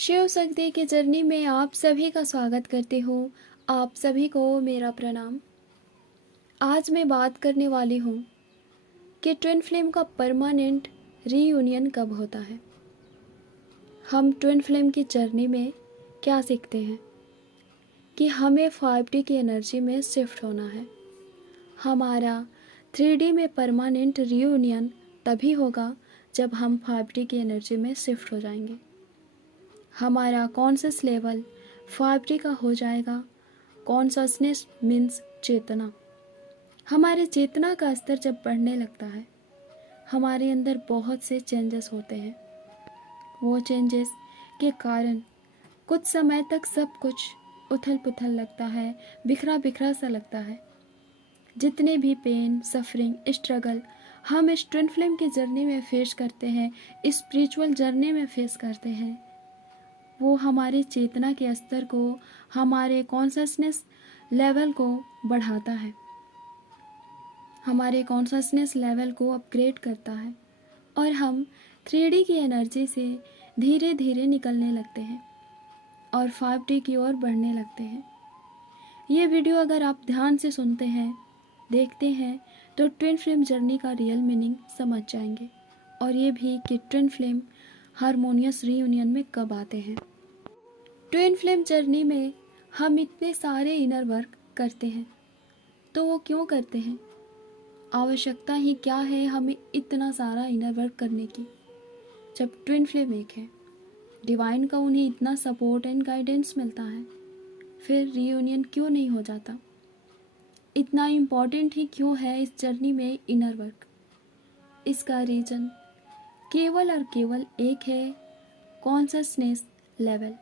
शिव शक्ति की जर्नी में आप सभी का स्वागत करती हूँ। आप सभी को मेरा प्रणाम। आज मैं बात करने वाली हूँ कि ट्विन फ्लेम का परमानेंट रीयूनियन कब होता है। हम ट्विन फ्लेम की जर्नी में क्या सीखते हैं कि हमें 5D की एनर्जी में शिफ्ट होना है। हमारा 3D में परमानेंट रीयूनियन तभी होगा जब हम 5D की एनर्जी में शिफ्ट हो जाएंगे। हमारा कॉन्शियस लेवल 5D का हो जाएगा। कॉन्शसनेस मीन्स चेतना। हमारे चेतना का स्तर जब बढ़ने लगता है, हमारे अंदर बहुत से चेंजेस होते हैं। वो चेंजेस के कारण कुछ समय तक सब कुछ उथल पुथल लगता है, बिखरा बिखरा सा लगता है। जितने भी पेन, सफरिंग, स्ट्रगल हम इस ट्विन फ्लेम की जर्नी में फेस करते हैं, स्पिरिचुअल जर्नी में फेस करते हैं, वो हमारे चेतना के स्तर को, हमारे कॉन्शसनेस लेवल को बढ़ाता है, हमारे कॉन्शसनेस लेवल को अपग्रेड करता है और हम 3D की एनर्जी से धीरे धीरे निकलने लगते हैं और 5D की ओर बढ़ने लगते हैं। ये वीडियो अगर आप ध्यान से सुनते हैं, देखते हैं तो ट्विन फ्लेम जर्नी का रियल मीनिंग समझ जाएंगे और ये भी कि ट्विन फ्लेम हारमोनियस रीयूनियन में कब आते हैं। ट्विन फ्लेम जर्नी में हम इतने सारे इनर वर्क करते हैं, तो वो क्यों करते हैं? आवश्यकता ही क्या है हमें इतना सारा इनर वर्क करने की, जब ट्विन फ्लेम एक है, डिवाइन का उन्हें इतना सपोर्ट एंड गाइडेंस मिलता है, फिर रीयूनियन क्यों नहीं हो जाता? इतना इम्पॉर्टेंट ही क्यों है इस जर्नी में इनर वर्क? इसका रीज़न केवल और केवल एक है, कॉन्शसनेस लेवल।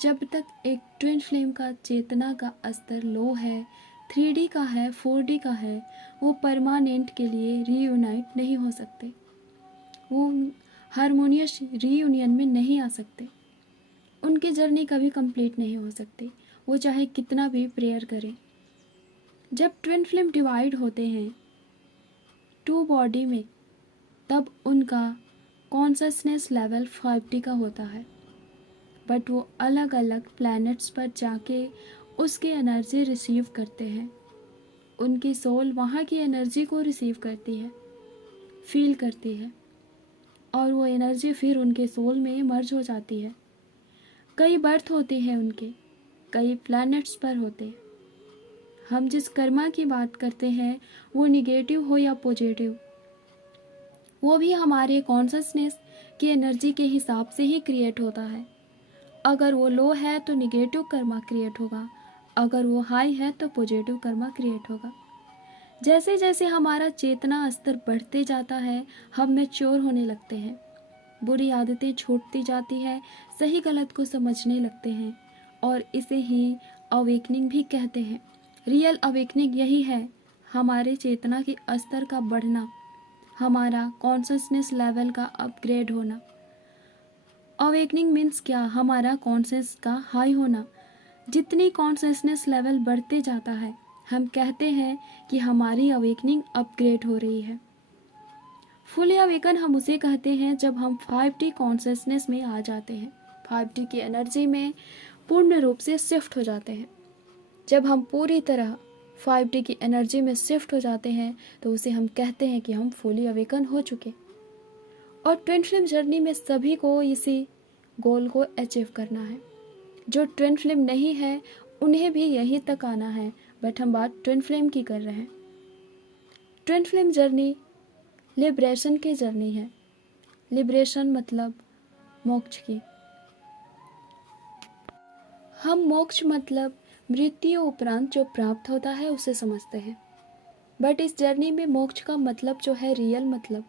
जब तक एक ट्विन फ्लेम का चेतना का स्तर लो है, 3D का है, 4D का है, वो परमानेंट के लिए रीयूनाइट नहीं हो सकते, वो हारमोनियस रीयूनियन में नहीं आ सकते, उनकी जर्नी कभी कंप्लीट नहीं हो सकती, वो चाहे कितना भी प्रेयर करें। जब ट्विन फ्लेम डिवाइड होते हैं टू बॉडी में, तब उनका कॉन्शसनेस लेवल 5D का होता है, बट वो अलग अलग प्लैनेट्स पर जाके उसकी एनर्जी रिसीव करते हैं। उनकी सोल वहाँ की एनर्जी को रिसीव करती है, फील करती है, और वो एनर्जी फिर उनके सोल में मर्ज हो जाती है। कई बर्थ होते हैं उनके, कई प्लैनेट्स पर होते हैं। हम जिस कर्मा की बात करते हैं, वो निगेटिव हो या पॉजिटिव, वो भी हमारे कॉन्शसनेस की एनर्जी के हिसाब से ही क्रिएट होता है। अगर वो लो है तो निगेटिव कर्मा क्रिएट होगा, अगर वो हाई है तो पॉजिटिव कर्मा क्रिएट होगा। जैसे जैसे हमारा चेतना स्तर बढ़ते जाता है, हम मैच्योर होने लगते हैं, बुरी आदतें छूटती जाती है, सही गलत को समझने लगते हैं, और इसे ही अवेकनिंग भी कहते हैं। रियल अवेकनिंग यही है, हमारे चेतना के स्तर का बढ़ना, हमारा कॉन्शसनेस लेवल का अपग्रेड होना। अवेकनिंग मीन्स क्या? हमारा कॉन्शियस का हाई होना। जितनी कॉन्शियसनेस लेवल बढ़ते जाता है, हम कहते हैं कि हमारी अवेकनिंग अपग्रेड हो रही है। फुली अवेकन हम उसे कहते हैं जब हम 5D कॉन्शियसनेस में आ जाते हैं, 5D की एनर्जी में पूर्ण रूप से शिफ्ट हो जाते हैं। जब हम पूरी तरह 5D की एनर्जी में शिफ्ट हो जाते हैं, तो उसे हम कहते हैं कि हम फुली अवेकन हो चुके। और ट्विन फ्लेम जर्नी में सभी को इसी गोल को अचीव करना है। जो ट्विन फ्लेम नहीं है, उन्हें भी यहीं तक आना है, बट हम बात ट्विन फ्लेम की कर रहे हैं। ट्विन फ्लेम जर्नी लिबरेशन की जर्नी है। लिबरेशन मतलब मोक्ष की। हम मोक्ष मतलब मृत्यु उपरांत जो प्राप्त होता है उसे समझते हैं, बट इस जर्नी में मोक्ष का मतलब जो है, रियल मतलब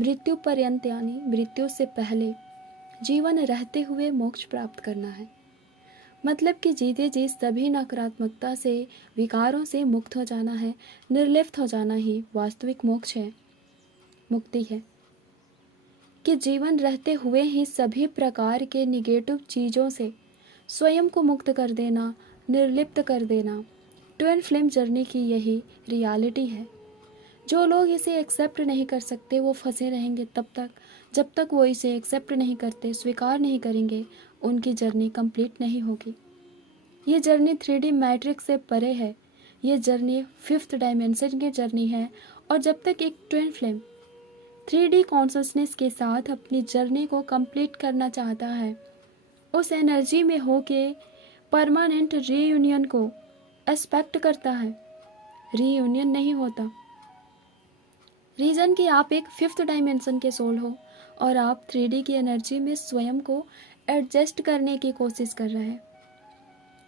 मृत्यु पर्यंत, यानी मृत्यु से पहले जीवन रहते हुए मोक्ष प्राप्त करना है। मतलब कि जीते जी सभी नकारात्मकता से, विकारों से मुक्त हो जाना है, निर्लिप्त हो जाना ही वास्तविक मोक्ष है, मुक्ति है। कि जीवन रहते हुए ही सभी प्रकार के निगेटिव चीज़ों से स्वयं को मुक्त कर देना, निर्लिप्त कर देना। ट्विन फ्लेम जर्नी की यही रियलिटी है। जो लोग इसे एक्सेप्ट नहीं कर सकते वो फंसे रहेंगे तब तक जब तक वो इसे एक्सेप्ट नहीं करते, स्वीकार नहीं करेंगे, उनकी जर्नी कंप्लीट नहीं होगी। ये जर्नी 3D मैट्रिक्स से परे है। ये जर्नी 5th डायमेंशन की जर्नी है। और जब तक एक ट्विन फ्लेम 3D कॉन्शसनेस के साथ अपनी जर्नी को कंप्लीट करना चाहता है, उस एनर्जी में हो के परमानेंट रीयूनियन को एक्सपेक्ट करता है, रीयूनियन नहीं होता। रीज़न कि आप एक 5th डायमेंशन के सोल हो और आप 3D की एनर्जी में स्वयं को एडजस्ट करने की कोशिश कर रहे हैं।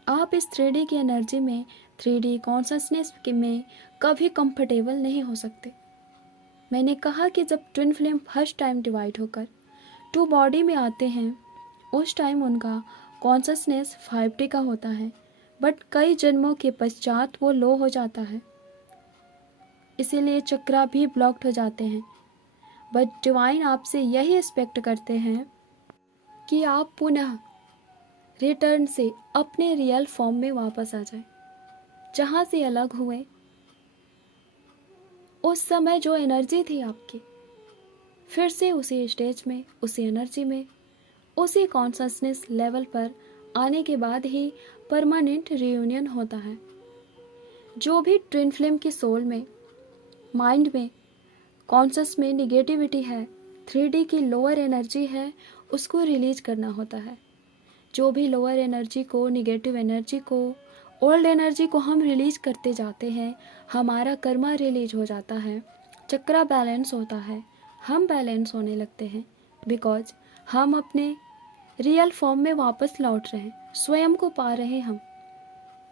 आप इस 3D की एनर्जी में 3D कॉन्शसनेस में कभी कंफर्टेबल नहीं हो सकते। मैंने कहा कि जब twin flame first time divide होकर 2 बॉडी में आते हैं, उस टाइम उनका कॉन्शसनेस 5D का होता है, बट कई जन्मों के पश्चात वो लो हो जाता है, इसीलिए चक्रा भी ब्लॉक्ड हो जाते हैं। बट डिवाइन आपसे यही एक्सपेक्ट करते हैं कि आप पुनः रिटर्न से अपने रियल फॉर्म में वापस आ जाए, जहाँ से अलग हुए। उस समय जो एनर्जी थी आपकी, फिर से उसी स्टेज में, उसी एनर्जी में, उसी कॉन्शसनेस लेवल पर आने के बाद ही परमानेंट रियूनियन होता है। जो भी ट्विन फ्लेम की सोल में, माइंड में, कॉन्शस में निगेटिविटी है, 3D की लोअर एनर्जी है, उसको रिलीज करना होता है। जो भी लोअर एनर्जी को, निगेटिव एनर्जी को, ओल्ड एनर्जी को हम रिलीज करते जाते हैं, हमारा कर्मा रिलीज हो जाता है, चक्रा बैलेंस होता है, हम बैलेंस होने लगते हैं, बिकॉज हम अपने रियल फॉर्म में वापस लौट रहे हैं, स्वयं को पा रहे हैं हम।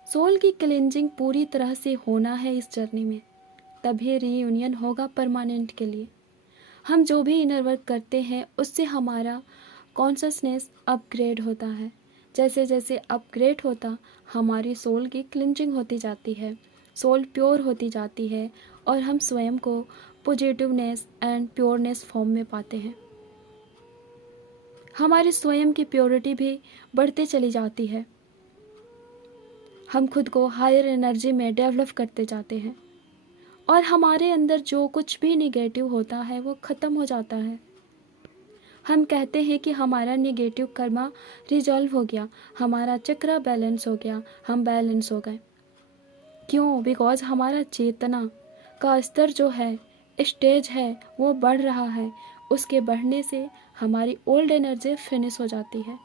सोल की क्लिनजिंग पूरी तरह से होना है इस जर्नी में, तभी रीयूनियन होगा परमानेंट के लिए। हम जो भी इनर वर्क करते हैं उससे हमारा कॉन्शसनेस अपग्रेड होता है। जैसे जैसे अपग्रेड होता, हमारी सोल की क्लिनजिंग होती जाती है, सोल प्योर होती जाती है और हम स्वयं को पॉजिटिवनेस एंड प्योरनेस फॉर्म में पाते हैं। हमारी स्वयं की प्योरिटी भी बढ़ते चली जाती है। हम खुद को हायर एनर्जी में डेवलप करते जाते हैं और हमारे अंदर जो कुछ भी निगेटिव होता है वो ख़त्म हो जाता है। हम कहते हैं कि हमारा निगेटिव कर्मा रिजॉल्व हो गया, हमारा चक्रा बैलेंस हो गया, हम बैलेंस हो गए। क्यों? बिकॉज हमारा चेतना का स्तर जो है, स्टेज है, वो बढ़ रहा है। उसके बढ़ने से हमारी ओल्ड एनर्जी फिनिश हो जाती है।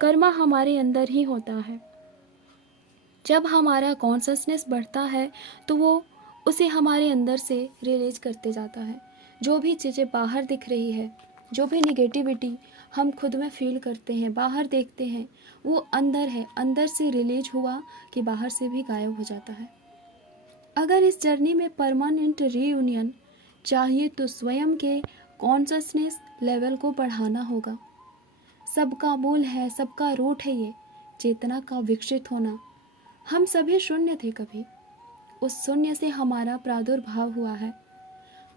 कर्मा हमारे अंदर ही होता है। जब हमारा कॉन्शसनेस बढ़ता है तो वो उसे हमारे अंदर से रिलीज करते जाता है। जो भी चीज़ें बाहर दिख रही है, जो भी निगेटिविटी हम खुद में फील करते हैं, बाहर देखते हैं, वो अंदर है, अंदर से रिलीज हुआ कि बाहर से भी गायब हो जाता है। अगर इस जर्नी में परमानेंट रीयूनियन चाहिए तो स्वयं के कॉन्शसनेस लेवल को बढ़ाना होगा। सबका मूल है, सबका रूट है ये चेतना का विकसित होना। हम सभी शून्य थे कभी, उस शून्य से हमारा प्रादुर्भाव हुआ है,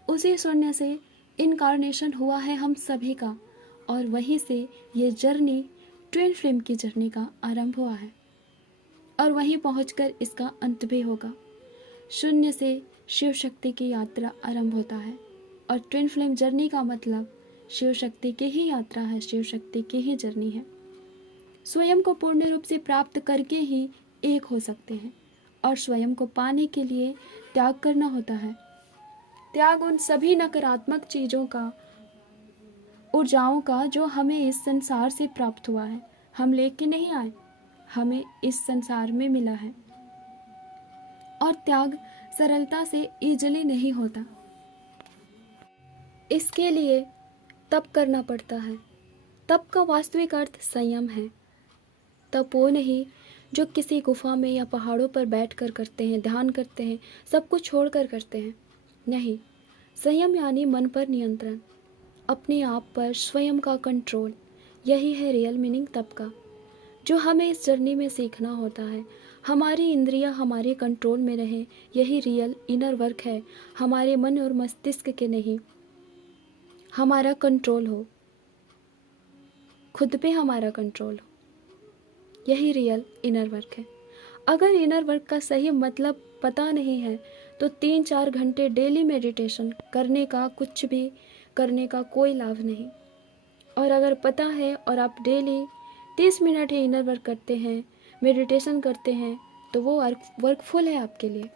उसी शून्य से इनकारनेशन हुआ है हम सभी का, और वहीं से ये जर्नी, ट्विन फ्लेम की जर्नी का आरंभ हुआ है और वहीं पहुंचकर इसका अंत भी होगा। शून्य से शिव शक्ति की यात्रा आरंभ होता है और ट्विन फ्लेम जर्नी का मतलब शिव शक्ति की ही यात्रा है, शिव शक्ति की ही जर्नी है। स्वयं को पूर्ण रूप से प्राप्त करके ही एक हो सकते हैं और स्वयं को पाने के लिए त्याग करना होता है। त्याग उन सभी नकारात्मक चीज़ों का, ऊर्जाओं का जो हमें इस संसार से प्राप्त हुआ है। हम लेके नहीं आए, हमें इस संसार में मिला है। और त्याग सरलता से इजीली नहीं होता, इसके लिए तप करना पड़ता है। तप का वास्तविक अर्थ संयम है। तप वो नहीं जो किसी गुफा में या पहाड़ों पर बैठकर करते हैं, ध्यान करते हैं, सब कुछ छोड़कर करते हैं। नहीं, संयम यानी मन पर नियंत्रण, अपने आप पर स्वयं का कंट्रोल। यही है रियल मीनिंग तप का, जो हमें इस जर्नी में सीखना होता है। हमारी इंद्रियां हमारे कंट्रोल में रहें, यही रियल इनर वर्क है। हमारे मन और मस्तिष्क के नहीं, हमारा कंट्रोल हो, खुद पे हमारा कंट्रोल हो, यही रियल इनर वर्क है। अगर इनर वर्क का सही मतलब पता नहीं है तो 3-4 घंटे डेली मेडिटेशन करने का कुछ भी करने का कोई लाभ नहीं। और अगर पता है और आप डेली 30 मिनट ही इनर वर्क करते हैं, मेडिटेशन करते हैं, तो वो वर्कफुल है आपके लिए।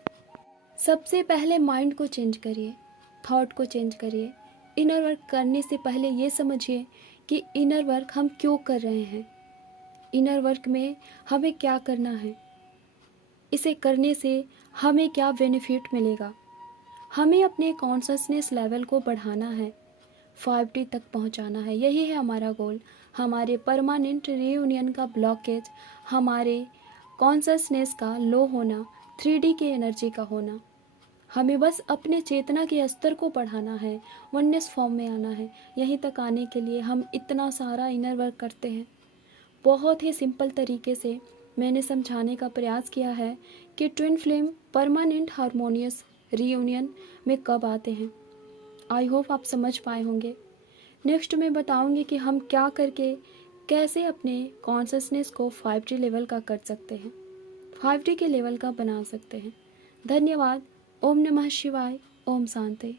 सबसे पहले माइंड को चेंज करिए, थॉट को चेंज करिए। इनर वर्क करने से पहले ये समझिए कि इनर वर्क हम क्यों कर रहे हैं, इनर वर्क में हमें क्या करना है, इसे करने से हमें क्या बेनिफिट मिलेगा। हमें अपने कॉन्शसनेस लेवल को बढ़ाना है, 5D तक पहुंचाना है। यही है हमारा गोल। हमारे परमानेंट रीयूनियन का ब्लॉकेज, हमारे कॉन्शसनेस का लो होना, 3D की एनर्जी का होना। हमें बस अपने चेतना के स्तर को बढ़ाना है, वननेस फॉर्म में आना है। यहीं तक आने के लिए हम इतना सारा इनर वर्क करते हैं। बहुत ही सिंपल तरीके से मैंने समझाने का प्रयास किया है कि twin flame permanent harmonious reunion में कब आते हैं। आई होप आप समझ पाए होंगे। नेक्स्ट मैं बताऊंगी कि हम क्या करके कैसे अपने कॉन्शसनेस को 5D लेवल का कर सकते हैं, 5D के लेवल का बना सकते हैं। धन्यवाद। ओम नमः शिवाय। ओम शांति।